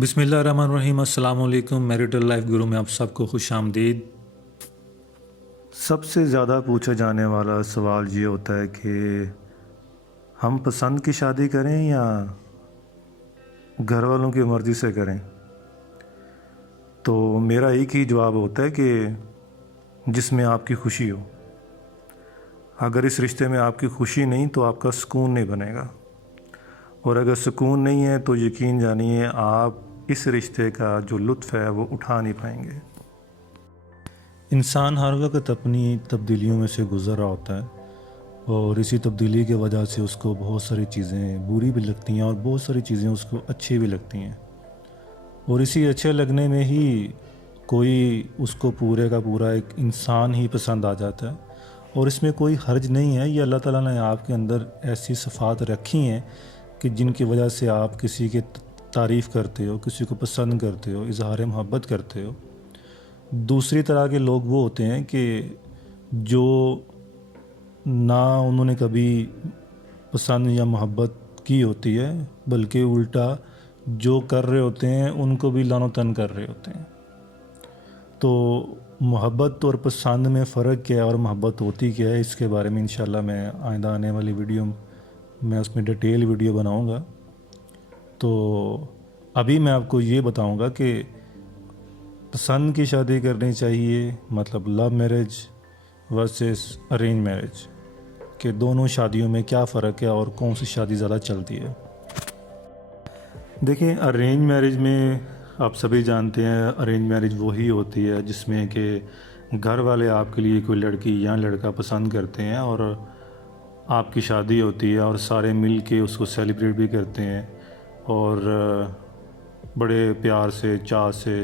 بسم اللہ الرحمن الرحیم۔ السلام علیکم۔ میریٹل لائف گرو میں آپ سب کو خوش آمدید۔ سب سے زیادہ پوچھا جانے والا سوال یہ ہوتا ہے کہ ہم پسند کی شادی کریں یا گھر والوں کی مرضی سے کریں۔ تو میرا ایک ہی جواب ہوتا ہے کہ جس میں آپ کی خوشی ہو۔ اگر اس رشتے میں آپ کی خوشی نہیں تو آپ کا سکون نہیں بنے گا، اور اگر سکون نہیں ہے تو یقین جانیے آپ اس رشتے کا جو لطف ہے وہ اٹھا نہیں پائیں گے۔ انسان ہر وقت اپنی تبدیلیوں میں سے گزر رہا ہوتا ہے، اور اسی تبدیلی کی وجہ سے اس کو بہت ساری چیزیں بری بھی لگتی ہیں اور بہت ساری چیزیں اس کو اچھی بھی لگتی ہیں، اور اسی اچھے لگنے میں ہی کوئی اس کو پورے کا پورا ایک انسان ہی پسند آ جاتا ہے۔ اور اس میں کوئی حرج نہیں ہے، یہ اللہ تعالیٰ نے آپ کے اندر ایسی صفات رکھی ہیں کہ جن کی وجہ سے آپ کسی کی تعریف کرتے ہو، کسی کو پسند کرتے ہو، اظہار محبت کرتے ہو۔ دوسری طرح کے لوگ وہ ہوتے ہیں کہ جو نہ انہوں نے کبھی پسند یا محبت کی ہوتی ہے، بلکہ الٹا جو کر رہے ہوتے ہیں ان کو بھی لعن و طعن کر رہے ہوتے ہیں۔ تو محبت اور پسند میں فرق کیا ہے اور محبت ہوتی کیا ہے، اس کے بارے میں انشاءاللہ میں آئندہ آنے والی ویڈیو میں اس میں ڈیٹیل ویڈیو بناؤں گا۔ تو ابھی میں آپ کو یہ بتاؤں گا کہ پسند کی شادی کرنی چاہیے، مطلب love marriage versus arrange marriage, کہ دونوں شادیوں میں کیا فرق ہے اور کون سی شادی زیادہ چلتی ہے۔ دیکھیں، ارینج میرج میں آپ سبھی جانتے ہیں ارینج میرج وہی ہوتی ہے جس میں کہ گھر والے آپ کے لیے کوئی لڑکی یا لڑکا پسند کرتے ہیں اور آپ کی شادی ہوتی ہے، اور سارے مل کے اس کو سیلیبریٹ بھی کرتے ہیں، اور بڑے پیار سے چاہ سے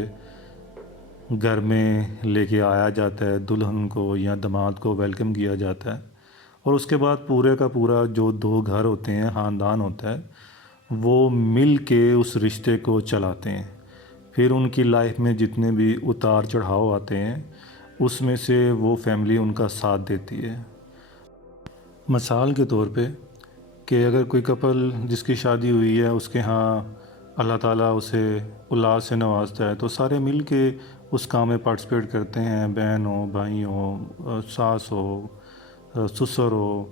گھر میں لے کے آیا جاتا ہے، دلہن کو یا داماد کو ویلکم کیا جاتا ہے، اور اس کے بعد پورے کا پورا جو دو گھر ہوتے ہیں، خاندان ہوتا ہے، وہ مل کے اس رشتے کو چلاتے ہیں۔ پھر ان کی لائف میں جتنے بھی اتار چڑھاؤ آتے ہیں اس میں سے وہ فیملی ان کا ساتھ دیتی ہے۔ مثال کے طور پہ کہ اگر کوئی کپل جس کی شادی ہوئی ہے اس کے ہاں اللہ تعالیٰ اسے اولاد سے نوازتا ہے، تو سارے مل کے اس کام میں پارٹیسپیٹ کرتے ہیں، بہن ہو، بھائی ہو، ساس ہو، سسر ہو،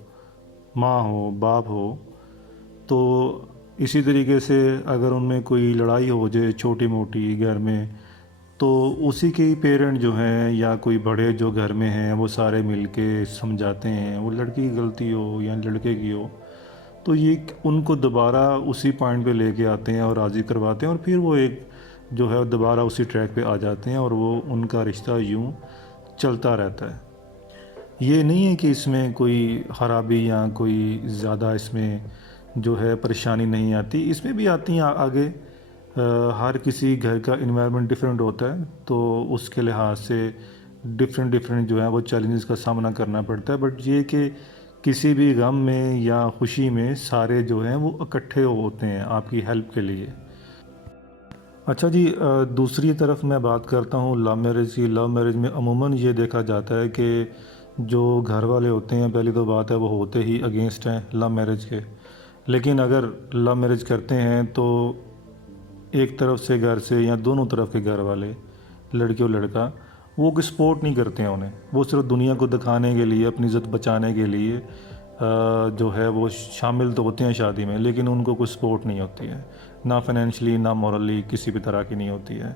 ماں ہو، باپ ہو۔ تو اسی طریقے سے اگر ان میں کوئی لڑائی ہو جائے چھوٹی موٹی گھر میں، تو اسی کے ہی پیرنٹ جو ہیں یا کوئی بڑے جو گھر میں ہیں وہ سارے مل کے سمجھاتے ہیں، وہ لڑکی کی غلطی ہو یا لڑکے کی ہو، تو یہ ان کو دوبارہ اسی پوائنٹ پہ لے کے آتے ہیں اور راضی کرواتے ہیں، اور پھر وہ ایک جو ہے دوبارہ اسی ٹریک پہ آ جاتے ہیں، اور وہ ان کا رشتہ یوں چلتا رہتا ہے۔ یہ نہیں ہے کہ اس میں کوئی خرابی یا کوئی زیادہ اس میں جو ہے پریشانی نہیں آتی، اس میں بھی آتی ہیں آگے۔ ہر کسی گھر کا انوائرمنٹ ڈیفرنٹ ہوتا ہے، تو اس کے لحاظ سے ڈیفرنٹ جو ہے وہ چیلنجز کا سامنا کرنا پڑتا ہے، بٹ یہ کہ کسی بھی غم میں یا خوشی میں سارے جو ہیں وہ اکٹھے ہوتے ہیں آپ کی ہیلپ کے لیے۔ اچھا جی، دوسری طرف میں بات کرتا ہوں لو میرج کی۔ لو میرج میں عموماً یہ دیکھا جاتا ہے کہ جو گھر والے ہوتے ہیں، پہلی تو بات ہے وہ ہوتے ہی اگینسٹ ہیں لو میرج کے، لیکن اگر لو میرج کرتے ہیں تو ایک طرف سے گھر سے یا دونوں طرف کے گھر والے، لڑکی اور لڑکا، وہ کوئی سپورٹ نہیں کرتے ہیں انہیں، وہ صرف دنیا کو دکھانے کے لیے، اپنی عزت بچانے کے لیے جو ہے وہ شامل تو ہوتے ہیں شادی میں، لیکن ان کو کوئی سپورٹ نہیں ہوتی ہے، نہ فائنینشلی نہ مورلی کسی بھی طرح کی نہیں ہوتی ہے۔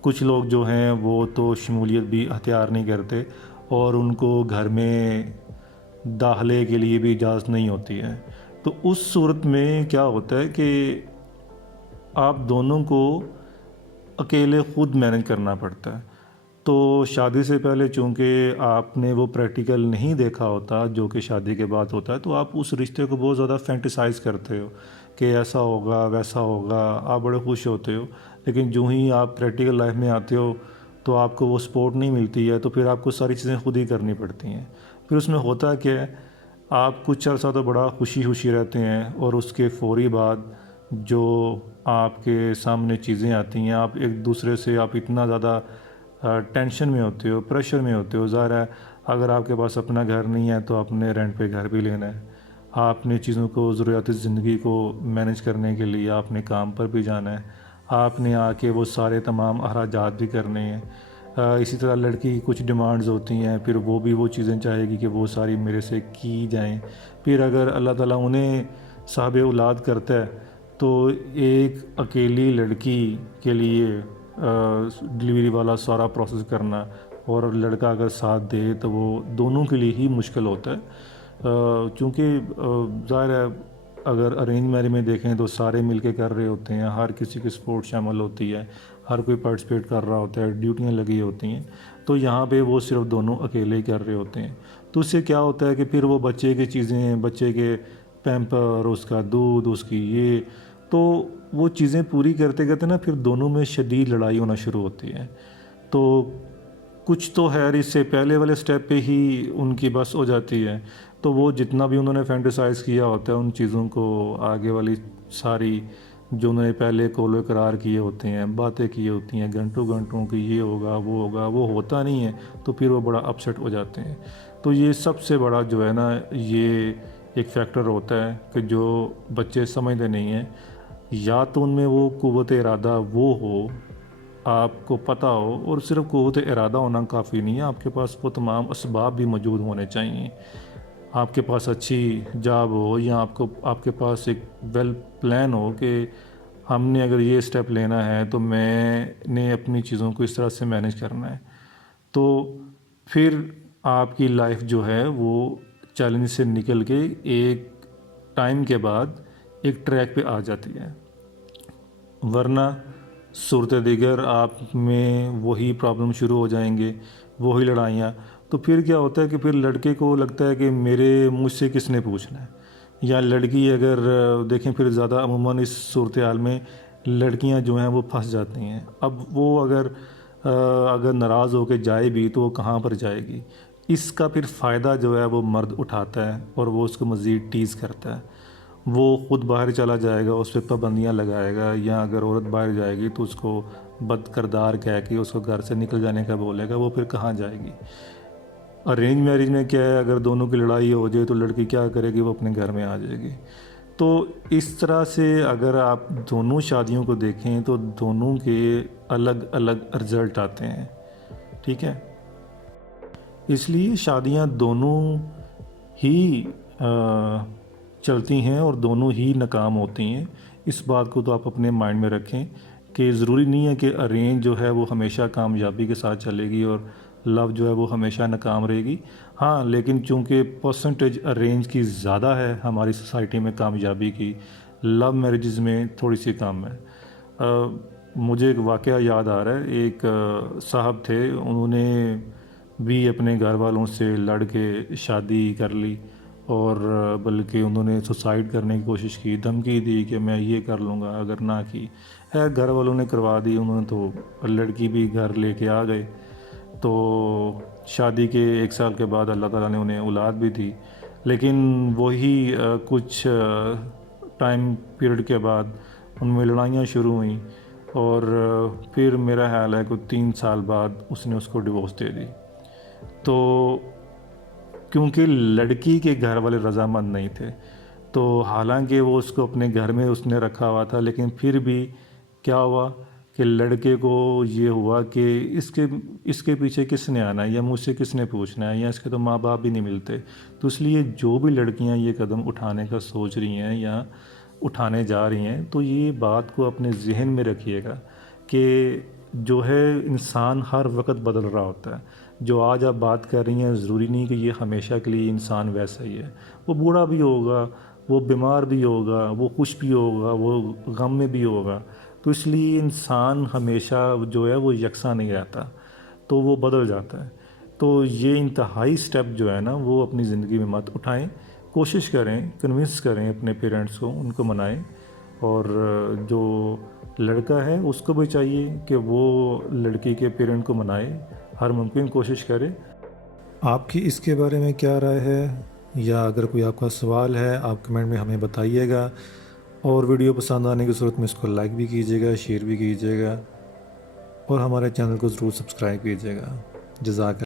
کچھ لوگ جو ہیں وہ تو شمولیت بھی اختیار نہیں کرتے، اور ان کو گھر میں داخلے کے لیے بھی اجازت نہیں ہوتی ہے۔ تو اس صورت میں کیا ہوتا ہے کہ آپ دونوں کو اکیلے خود مینج کرنا پڑتا ہے۔ تو شادی سے پہلے چونکہ آپ نے وہ پریکٹیکل نہیں دیکھا ہوتا جو کہ شادی کے بعد ہوتا ہے، تو آپ اس رشتے کو بہت زیادہ فینٹیسائز کرتے ہو کہ ایسا ہوگا ویسا ہوگا، آپ بڑے خوش ہوتے ہو، لیکن جو ہی آپ پریکٹیکل لائف میں آتے ہو تو آپ کو وہ سپورٹ نہیں ملتی ہے، تو پھر آپ کو ساری چیزیں خود ہی کرنی پڑتی ہیں۔ پھر اس میں ہوتا کہ آپ کچھ عرصہ تو بڑا خوشی رہتے ہیں، اور اس کے فوری بعد جو آپ کے سامنے چیزیں آتی ہیں، آپ ایک دوسرے سے آپ اتنا زیادہ ٹینشن میں ہوتے ہو، پریشر میں ہوتے ہو۔ ظاہر ہے اگر آپ کے پاس اپنا گھر نہیں ہے تو آپ نے رینٹ پہ گھر بھی لینا ہے، آپ نے چیزوں کو، ضروریات زندگی کو مینج کرنے کے لیے آپ نے کام پر بھی جانا ہے، آپ نے آ کے وہ سارے تمام اخراجات بھی کرنے ہیں۔ اسی طرح لڑکی کی کچھ ڈیمانڈز ہوتی ہیں، پھر وہ بھی وہ چیزیں چاہے گی کہ وہ ساری میرے سے کی جائیں۔ پھر اگر اللہ تعالیٰ انہیں صاحب اولاد کرتا ہے تو ایک اکیلی لڑکی کے لیے ڈلیوری والا سارا پروسیس کرنا، اور لڑکا اگر ساتھ دے تو وہ دونوں کے لیے ہی مشکل ہوتا ہے، چونکہ ظاہر ہے اگر ارینج میرج میں دیکھیں تو سارے مل کے کر رہے ہوتے ہیں، ہر کسی کی سپورٹ شامل ہوتی ہے، ہر کوئی پارٹیسپیٹ کر رہا ہوتا ہے، ڈیوٹیاں لگی ہوتی ہیں، تو یہاں پہ وہ صرف دونوں اکیلے ہی کر رہے ہوتے ہیں۔ تو اس سے کیا ہوتا ہے کہ پھر وہ بچے کی چیزیں، بچے کے پیمپر، اس کا دودھ، اس کی یہ، تو وہ چیزیں پوری کرتے کرتے نا پھر دونوں میں شدید لڑائی ہونا شروع ہوتی ہے۔ تو کچھ تو خیر اس سے پہلے والے سٹیپ پہ ہی ان کی بس ہو جاتی ہے، تو وہ جتنا بھی انہوں نے فینٹیسائز کیا ہوتا ہے ان چیزوں کو، آگے والی ساری جو انہوں نے پہلے قول و اقرار کیے ہوتے ہیں، باتیں کی ہوتی ہیں گھنٹوں گھنٹوں کی، یہ ہوگا وہ ہوگا، وہ ہوتا نہیں ہے، تو پھر وہ بڑا اپسیٹ ہو جاتے ہیں۔ تو یہ سب سے بڑا جو ہے نا یہ ایک فیکٹر ہوتا ہے کہ جو بچے سمجھتے نہیں ہیں، یا تو ان میں وہ قوت ارادہ وہ ہو، آپ کو پتہ ہو، اور صرف قوت ارادہ ہونا کافی نہیں ہے، آپ کے پاس وہ تمام اسباب بھی موجود ہونے چاہیے۔ آپ کے پاس اچھی جاب ہو، یا آپ کے پاس ایک ویل پلان ہو کہ ہم نے اگر یہ اسٹیپ لینا ہے تو میں نے اپنی چیزوں کو اس طرح سے مینیج کرنا ہے، تو پھر آپ کی لائف جو ہے وہ چیلنج سے نکل کے ایک ٹائم کے بعد ایک ٹریک پہ آ جاتی ہے۔ ورنہ صورت دیگر آپ میں وہی پرابلم شروع ہو جائیں گے، وہی لڑائیاں، تو پھر کیا ہوتا ہے کہ پھر لڑکے کو لگتا ہے کہ مجھ سے کس نے پوچھنا ہے، یا لڑکی اگر دیکھیں پھر زیادہ عموماً اس صورتحال میں لڑکیاں جو ہیں وہ پھنس جاتی ہیں۔ اب وہ اگر ناراض ہو کے جائے بھی تو وہ کہاں پر جائے گی؟ اس کا پھر فائدہ جو ہے وہ مرد اٹھاتا ہے، اور وہ اس کو مزید ٹیز کرتا ہے، وہ خود باہر چلا جائے گا، اس پہ پابندیاں لگائے گا، یا اگر عورت باہر جائے گی تو اس کو بد کردار کہہ کے اس کو گھر سے نکل جانے کا بولے گا، وہ پھر کہاں جائے گی؟ ارینج میرج میں کیا ہے، اگر دونوں کی لڑائی ہو جائے تو لڑکی کیا کرے گی؟ وہ اپنے گھر میں آ جائے گی۔ تو اس طرح سے اگر آپ دونوں شادیوں کو دیکھیں تو دونوں کے الگ الگ رزلٹ آتے ہیں، ٹھیک ہے؟ اس لیے شادیاں دونوں ہی چلتی ہیں اور دونوں ہی ناکام ہوتی ہیں۔ اس بات کو تو آپ اپنے مائنڈ میں رکھیں کہ ضروری نہیں ہے کہ ارینج جو ہے وہ ہمیشہ کامیابی کے ساتھ چلے گی اور لو جو ہے وہ ہمیشہ ناکام رہے گی۔ ہاں، لیکن چونکہ پرسنٹیج ارینج کی زیادہ ہے ہماری سوسائٹی میں کامیابی کی، لو میرجز میں تھوڑی سی کم ہے۔ مجھے ایک واقعہ یاد آ رہا ہے، ایک صاحب تھے، انہوں نے بھی اپنے گھر والوں سے لڑ کے شادی کر لی، اور بلکہ انہوں نے سوسائڈ کرنے کی کوشش کی، دھمکی دی کہ میں یہ کر لوں گا اگر نہ کی۔ گھر والوں نے کروا دی، انہوں نے تو لڑکی بھی گھر لے کے آ گئے، تو شادی کے 1 سال کے بعد اللہ تعالیٰ نے انہیں اولاد بھی دی، لیکن وہی کچھ ٹائم پیریڈ کے بعد ان میں لڑائیاں شروع ہوئیں، اور پھر میرا خیال ہے کہ 3 سال بعد اس نے اس کو ڈیورس دے دی۔ تو کیونکہ لڑکی کے گھر والے رضامند نہیں تھے، تو حالانکہ وہ اس کو اپنے گھر میں اس نے رکھا ہوا تھا، لیکن پھر بھی کیا ہوا کہ لڑکے کو یہ ہوا کہ اس کے پیچھے کس نے آنا ہے، یا مجھ سے کس نے پوچھنا ہے، یا اس کے تو ماں باپ بھی نہیں ملتے۔ تو اس لیے جو بھی لڑکیاں یہ قدم اٹھانے کا سوچ رہی ہیں یا اٹھانے جا رہی ہیں، تو یہ بات کو اپنے ذہن میں رکھیے گا کہ جو ہے انسان ہر وقت بدل رہا ہوتا ہے۔ جو آج آپ بات کر رہی ہیں ضروری نہیں کہ یہ ہمیشہ کے لیے انسان ویسا ہی ہے، وہ بوڑھا بھی ہوگا، وہ بیمار بھی ہوگا، وہ خوش بھی ہوگا، وہ غم میں بھی ہوگا۔ تو اس لیے انسان ہمیشہ جو ہے وہ یکساں نہیں رہتا، تو وہ بدل جاتا ہے۔ تو یہ انتہائی سٹیپ جو ہے نا وہ اپنی زندگی میں مت اٹھائیں، کوشش کریں، کنونس کریں اپنے پیرنٹس کو، ان کو منائیں، اور جو لڑکا ہے اس کو بھی چاہیے کہ وہ لڑکی کے پیرنٹ کو منائے، ہر ممکن کوشش کرے۔ آپ کی اس کے بارے میں کیا رائے ہے، یا اگر کوئی آپ کا سوال ہے آپ کمنٹ میں ہمیں بتائیے گا، اور ویڈیو پسند آنے کی صورت میں اس کو لائک بھی کیجیے گا، شیئر بھی کیجیے گا، اور ہمارے چینل کو ضرور سبسکرائب کیجیے گا۔ جزاک